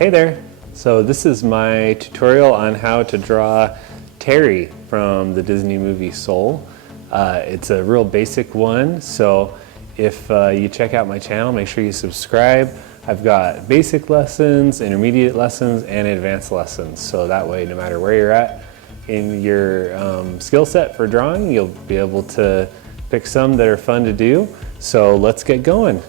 Hey there! So this is my tutorial on how to draw Terry from the Disney movie Soul. It's a real basic one, so if you check out my channel, make sure you subscribe. I've got basic lessons, intermediate lessons, and advanced lessons, so that way no matter where you're at in your skill set for drawing, you'll be able to pick some that are fun to do. So let's get going.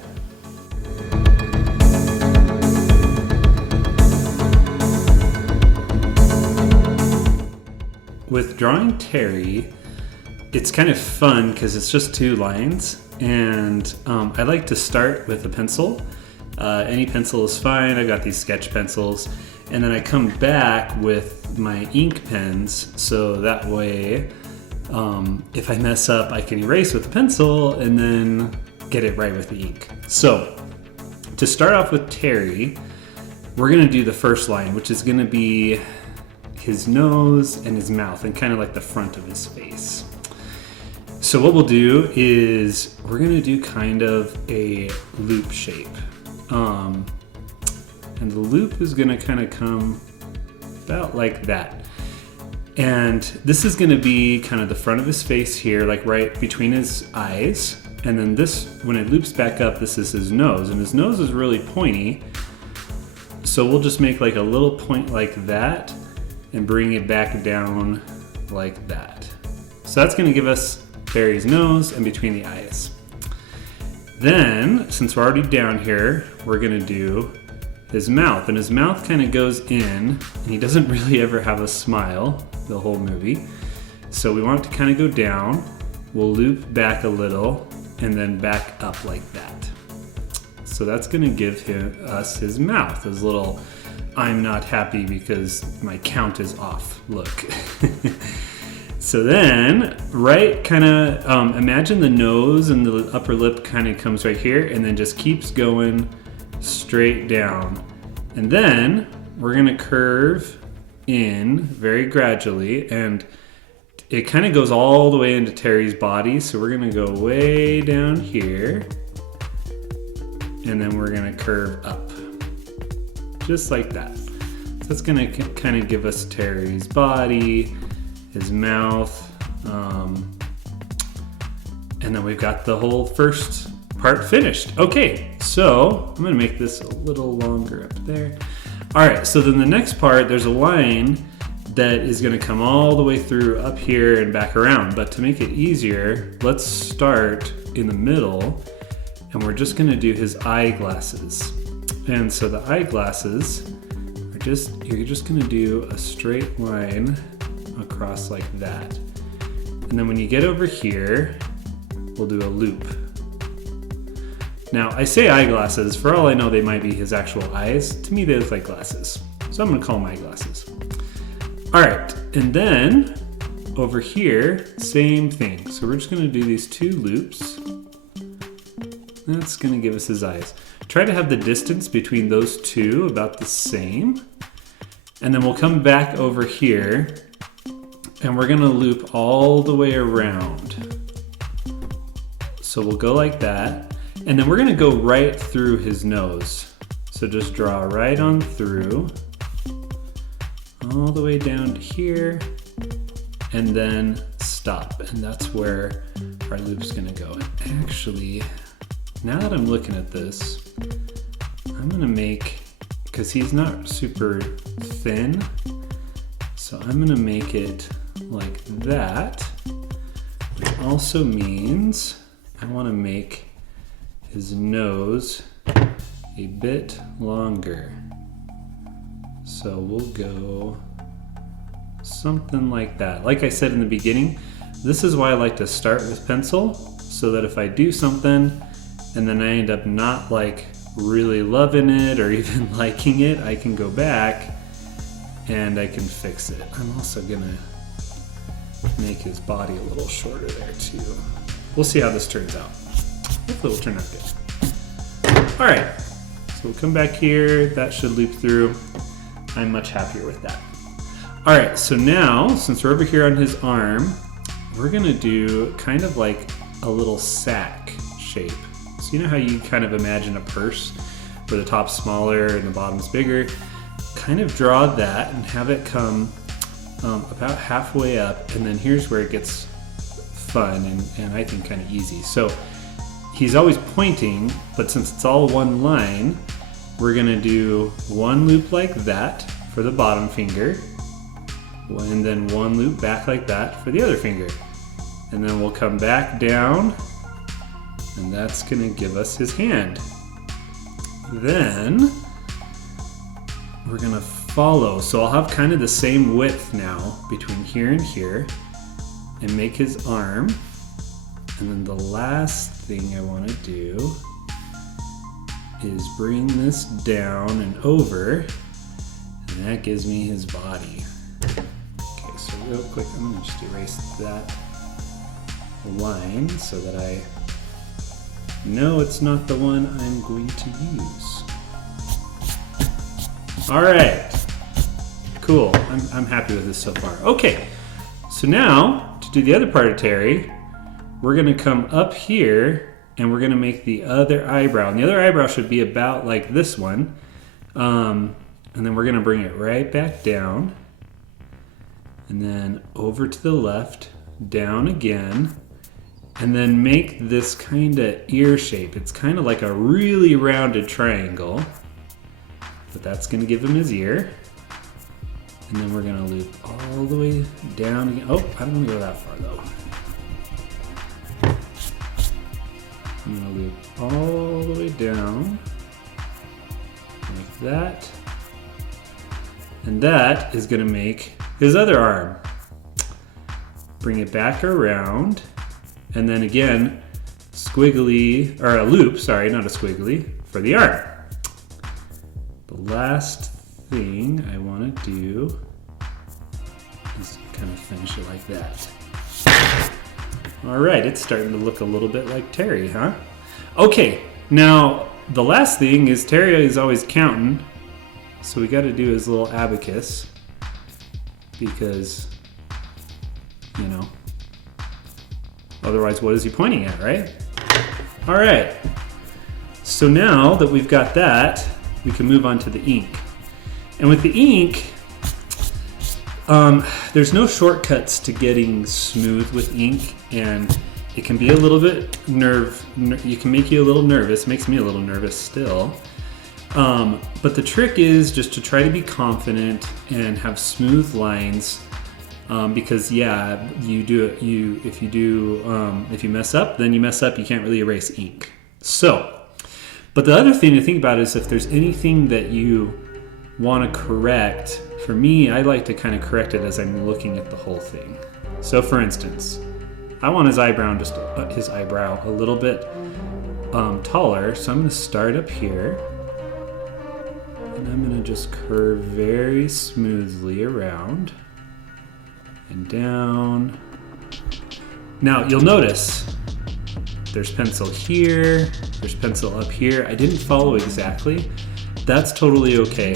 With drawing Terry, it's kind of fun because it's just 2 lines, and I like to start with a pencil. Any pencil is fine. I've got these sketch pencils, and then I come back with my ink pens, so that way if I mess up, I can erase with the pencil and then get it right with the ink. So to start off with Terry, we're going to do the first line, which is going to be his nose and his mouth and kind of like the front of his face. So what we'll do is we're going to do kind of a loop shape. And the loop is going to kind of come about like that. And this is going to be kind of the front of his face here, like right between his eyes. And then this, when it loops back up, this is his nose. And his nose is really pointy. So we'll just make like a little point like that and bring it back down like that. So that's going to give us Terry's nose and between the eyes. Then, since we're already down here, we're going to do his mouth. And his mouth kind of goes in, and he doesn't really ever have a smile the whole movie. So we want it to kind of go down. We'll loop back a little and then back up like that. So that's going to give us his mouth, his little I'm not happy because my count is off look. So then, right, kind of imagine the nose and the upper lip kind of comes right here and then just keeps going straight down. And then we're going to curve in very gradually, and it kind of goes all the way into Terry's body. So we're going to go way down here, and then we're going to curve up. Just like that. So that's going to kind of give us Terry's body, his mouth, and then we've got the whole first part finished. Okay, so I'm going to make this a little longer up there. All right, so then the next part, there's a line that is going to come all the way through up here and back around. But to make it easier, let's start in the middle, and we're just going to do his eyeglasses. And so the eyeglasses are you're just gonna do a straight line across like that. And then when you get over here, we'll do a loop. Now I say eyeglasses, for all I know they might be his actual eyes. To me they look like glasses. So I'm gonna call them eyeglasses. All right, and then over here, same thing. So we're just gonna do these 2 loops. That's gonna give us his eyes. Try to have the distance between those 2 about the same. And then we'll come back over here and we're gonna loop all the way around. So we'll go like that. And then we're gonna go right through his nose. So just draw right on through, all the way down to here, and then stop. And that's where our loop's gonna go. And actually, now that I'm looking at this, I'm gonna make, because he's not super thin, so I'm gonna make it like that, which also means I wanna make his nose a bit longer. So we'll go something like that. Like I said in the beginning, this is why I like to start with pencil, so that if I do something and then I end up not like really loving it or even liking it, I can go back and I can fix it. I'm also gonna make his body a little shorter there too. We'll see how this turns out. Hopefully it'll turn out good. All right, so we'll come back here. That should loop through. I'm much happier with that. All right, so now, since we're over here on his arm, we're gonna do kind of like a little sack shape. So you know how you kind of imagine a purse where the top's smaller and the bottom's bigger? kind of draw that and have it come about halfway up, and then here's where it gets fun and I think kind of easy. So he's always pointing, but since it's all one line, we're gonna do one loop like that for the bottom finger, and then one loop back like that for the other finger. And then we'll come back down, and that's gonna give us his hand. Then we're gonna follow. So I'll have kind of the same width now between here and here, and make his arm. And then the last thing I wanna do is bring this down and over, and that gives me his body. Okay, so real quick, I'm gonna just erase that line so that I know it's not the one I'm going to use. All right, cool. I'm happy with this so far. Okay, so now to do the other part of Terry, we're gonna come up here and we're gonna make the other eyebrow. And the other eyebrow should be about like this one. And then we're gonna bring it right back down, and then over to the left, down again, and then make this kind of ear shape. It's kind of like a really rounded triangle, but that's gonna give him his ear. And then we're gonna loop all the way down again. Oh, I don't wanna go that far though. I'm gonna loop all the way down, like that. And that is gonna make his other arm. Bring it back around, and then again, squiggly, or a loop, sorry, not a squiggly, for the arm. The last thing I wanna do is kind of finish it like that. All right, it's starting to look a little bit like Terry, huh? Okay, now the last thing is Terry is always counting, so we gotta do his little abacus, because, you know, otherwise what is he pointing at, right? All right, so now that we've got that, we can move on to the ink. And with the ink, there's no shortcuts to getting smooth with ink, and it can be a little bit you can make you a little nervous, makes me a little nervous still. But the trick is just to try to be confident and have smooth lines, because yeah, if you mess up, then you mess up, you can't really erase ink. So, but the other thing to think about is if there's anything that you want to correct. For me, I like to kind of correct it as I'm looking at the whole thing. So for instance, I want his eyebrow a little bit taller, so I'm going to start up here, and I'm going to just curve very smoothly around and down. Now you'll notice there's pencil here, there's pencil up here. I didn't follow exactly. That's totally okay.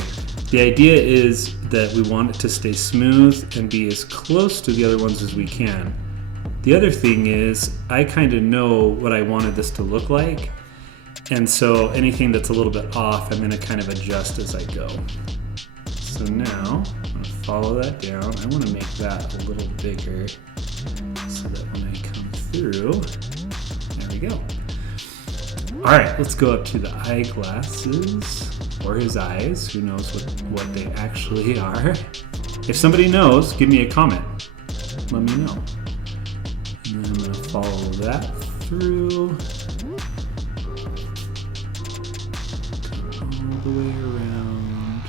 The idea is that we want it to stay smooth and be as close to the other ones as we can. The other thing is, I kind of know what I wanted this to look like, and so anything that's a little bit off, I'm going to kind of adjust as I go. So now, I'm going to follow that down. I want to make that a little bigger so that when I come through, there we go. All right, let's go up to the eyeglasses, or his eyes. Who knows what they actually are? If somebody knows, give me a comment. Let me know. And then I'm going to follow that through. All the way around.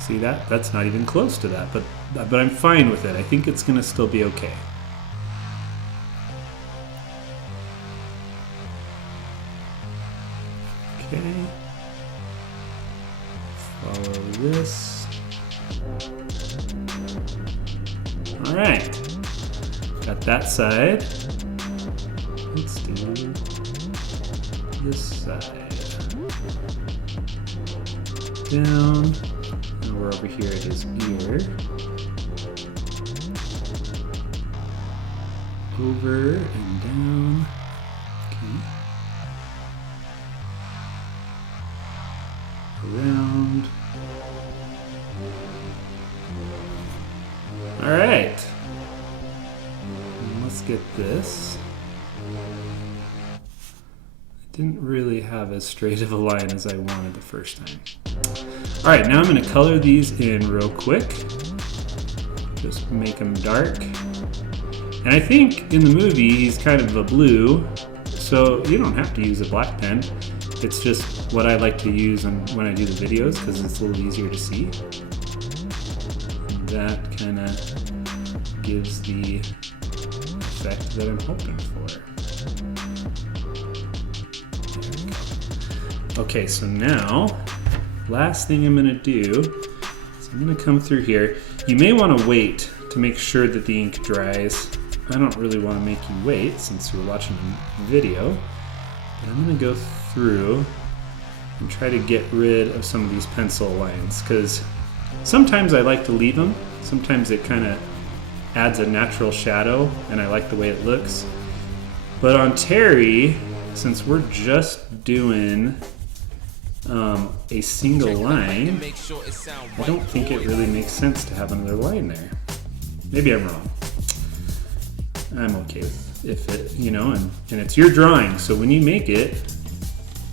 See that? That's not even close to that, but I'm fine with it. I think it's going to still be okay. Okay. Follow this. All right. Got that side. Let's do this side. Down. And we're over here at his ear. Over and down. Okay. Around. this. I didn't really have as straight of a line as I wanted the first time. All right, now I'm going to color these in real quick. Just make them dark. And I think in the movie he's kind of a blue, so you don't have to use a black pen. It's just what I like to use when I do the videos because it's a little easier to see. And that kind of gives the effect that I'm hoping for. Okay, so now, last thing I'm gonna do is I'm gonna come through here. You may wanna wait to make sure that the ink dries. I don't really wanna make you wait since you're watching a video. But I'm gonna go through and try to get rid of some of these pencil lines because sometimes I like to leave them. Sometimes it kind of adds a natural shadow and I like the way it looks. But on Terry, since we're just doing a single line, I don't think it really makes sense to have another line there. Maybe I'm wrong. I'm okay with if it, you know, and it's your drawing, so when you make it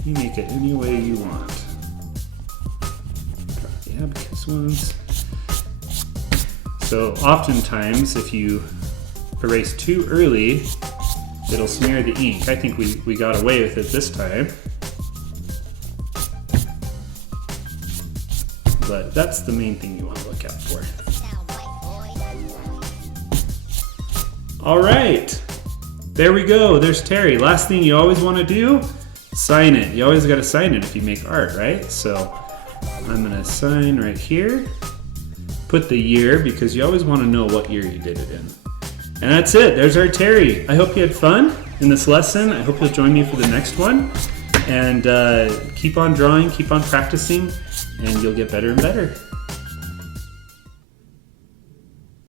any way you want. Try the abacus ones. So oftentimes if you erase too early, it'll smear the ink. I think we got away with it this time. But that's the main thing you want to look out for. All right, there we go. There's Terry. Last thing you always want to do, sign it. You always got to sign it if you make art, right? So I'm going to sign right here. Put the year because you always want to know what year you did it in. And that's it. There's our Terry. I hope you had fun in this lesson. I hope you'll join me for the next one. And keep on drawing, keep on practicing, and you'll get better and better.